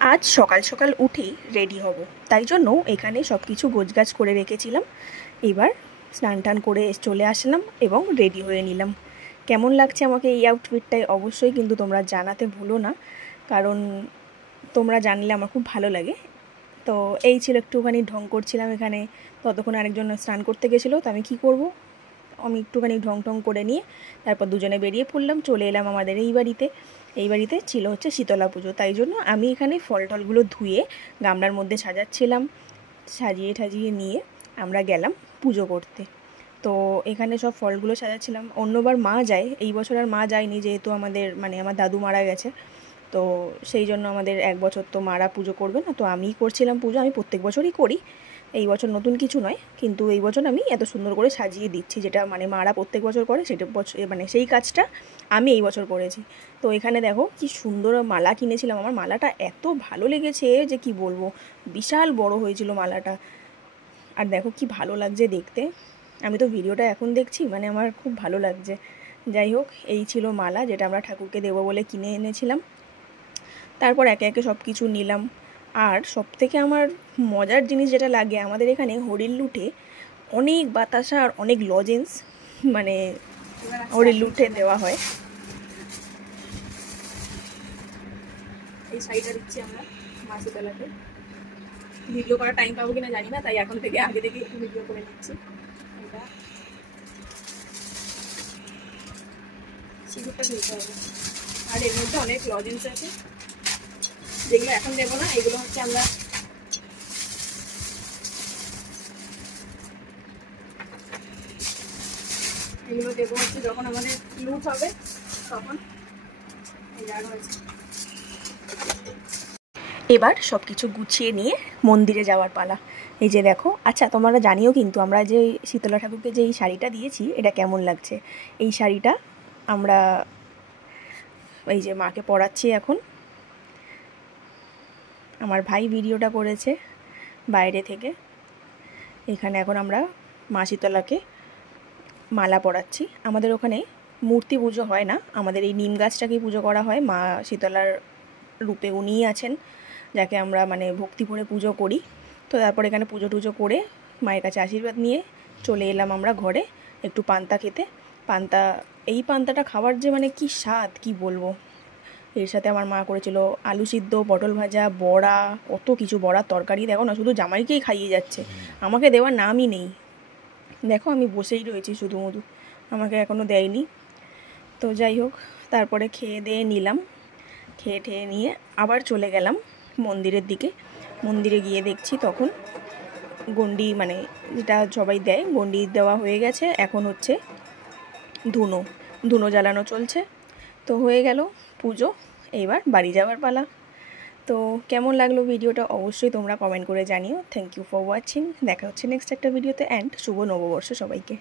আজ সকাল সকাল উঠেই রেডি হব, তাই জন্য এখানে সব কিছু গোছগাছ করে রেখেছিলাম। এবার স্নান টান করে চলে আসলাম এবং রেডি হয়ে নিলাম। কেমন লাগছে আমাকে এই আউটফিটটায় অবশ্যই কিন্তু তোমরা জানাতে ভুলো না, কারণ তোমরা জানলে আমার খুব ভালো লাগে। তো এই ছিল, একটুখানি ঢং করছিলাম এখানে, ততক্ষণ আরেকজন স্নান করতে গেছিলো। তো আমি কী করব, আমি একটুখানি ঢং টং করে নিয়ে তারপর দুজনে বেরিয়ে পড়লাম, চলে এলাম আমাদের এই বাড়িতে। এই বাড়িতে ছিল হচ্ছে শীতলা পুজো, তাই জন্য আমি এখানে ফল টলগুলো ধুয়ে গামলার মধ্যে সাজাচ্ছিলাম। সাজিয়ে ঠাজিয়ে নিয়ে আমরা গেলাম পুজো করতে। তো এখানে সব ফলগুলো সাজাচ্ছিলাম। অন্যবার মা যায়, এই বছর আর মা যায়নি, যেহেতু আমাদের আমার দাদু মারা গেছে। তো সেই জন্য আমাদের এক বছর তো মারা পুজো করবে না, তো আমিই করছিলাম পুজো। আমি প্রত্যেক বছরই করি, এই বছর নতুন কিছু নয়, কিন্তু এই বছর আমি এত সুন্দর করে সাজিয়ে দিচ্ছি, যেটা মারা প্রত্যেক বছর করে সেটা বছর সেই কাজটা আমি এই বছর করেছি। তো এখানে দেখো কি সুন্দর মালা কিনেছিলাম, আমার মালাটা এত ভালো লেগেছে যে কি বলবো, বিশাল বড় হয়েছিল মালাটা। আর দেখো কি ভালো লাগছে দেখতে, আমি তো ভিডিওটা এখন দেখছি, আমার খুব ভালো লাগছে। যাই হোক, এই ছিল মালা, যেটা আমরা ঠাকুরকে দেবো বলে কিনে এনেছিলাম। তারপর একে একে সব কিছু নিলাম। আর সবথেকে আমার মজার জিনিস যেটা লাগে, আমাদের এখানে হরির লুটে অনেক বাতাসা আর অনেক লজেন্স হরির লুটে দেওয়া হয়। এই শাড়িটা দিচ্ছি আমরা মাসিতলাতে। ভিডিও করার টাইম পাবো কিনা জানি না, তাই এখন থেকে আগে থেকে একটু ভিডিও করে নিচ্ছি। এটা সিঁদুরটা দিতে হবে। আর এর মধ্যে অনেক লজেন্স আছে, যেগুলো এখন দেবো না, এগুলো হচ্ছে আমরা এগুলো দেবো হচ্ছে যখন আমাদের লুট হবে তখন। এবার সব কিছু গুছিয়ে নিয়ে মন্দিরে যাওয়ার পালা। এই যে দেখো, আচ্ছা তোমরা জানিও কিন্তু আমরা যে শীতলা ঠাকুরকে যে এই শাড়িটা দিয়েছি এটা কেমন লাগছে। এই শাড়িটা আমরা এই যে মাকে পরাচ্ছি এখন। আমার ভাই ভিডিওটা করেছে বাইরে থেকে। এখানে এখন আমরা মা শীতলাকে মালা পরাচ্ছি। আমাদের ওখানে মূর্তি পুজো হয় না, আমাদের এই নিম গাছটাকেই পুজো করা হয়। মা শীতলার রূপে উনিই আছেন, যাকে আমরা ভক্তি ভরে পুজো করি। তো তারপর এখানে পুজো টুজো করে মায়ের কাছে আশীর্বাদ নিয়ে চলে এলাম আমরা ঘরে একটু পান্তা খেতে। এই পান্তাটা খাওয়ার যে কি স্বাদ কি বলবো। এর সাথে আমার মা করেছিল আলু সিদ্ধ, পটল ভাজা, বড়া, কত কিছু বড়ার তরকারি। দেখো না, শুধু জামাইকেই খাইয়ে যাচ্ছে, আমাকে দেওয়ার নামই নেই। দেখো আমি বসেই রয়েছি শুধু, আমাকে এখনও দেয়নি। তো যাই হোক, তারপরে খেয়ে দিয়ে নিলাম। খেয়ে ঠেয়ে নিয়ে আবার চলে গেলাম মন্দিরের দিকে। মন্দিরে গিয়ে দেখছি তখন গণ্ডি যেটা সবাই দেয়, গণ্ডি দেওয়া হয়ে গেছে। এখন হচ্ছে ধুনো জ্বালানো চলছে। তো হয়ে গেল পুজো, এইবার বাড়ি যাওয়ার পালা। তো কেমন লাগলো ভিডিওটা অবশ্যই তোমরা কমেন্ট করে জানিও। Thank you for watching. দেখা হচ্ছে নেক্সট একটা ভিডিওতে। অ্যান্ড শুভ নববর্ষ সবাইকে।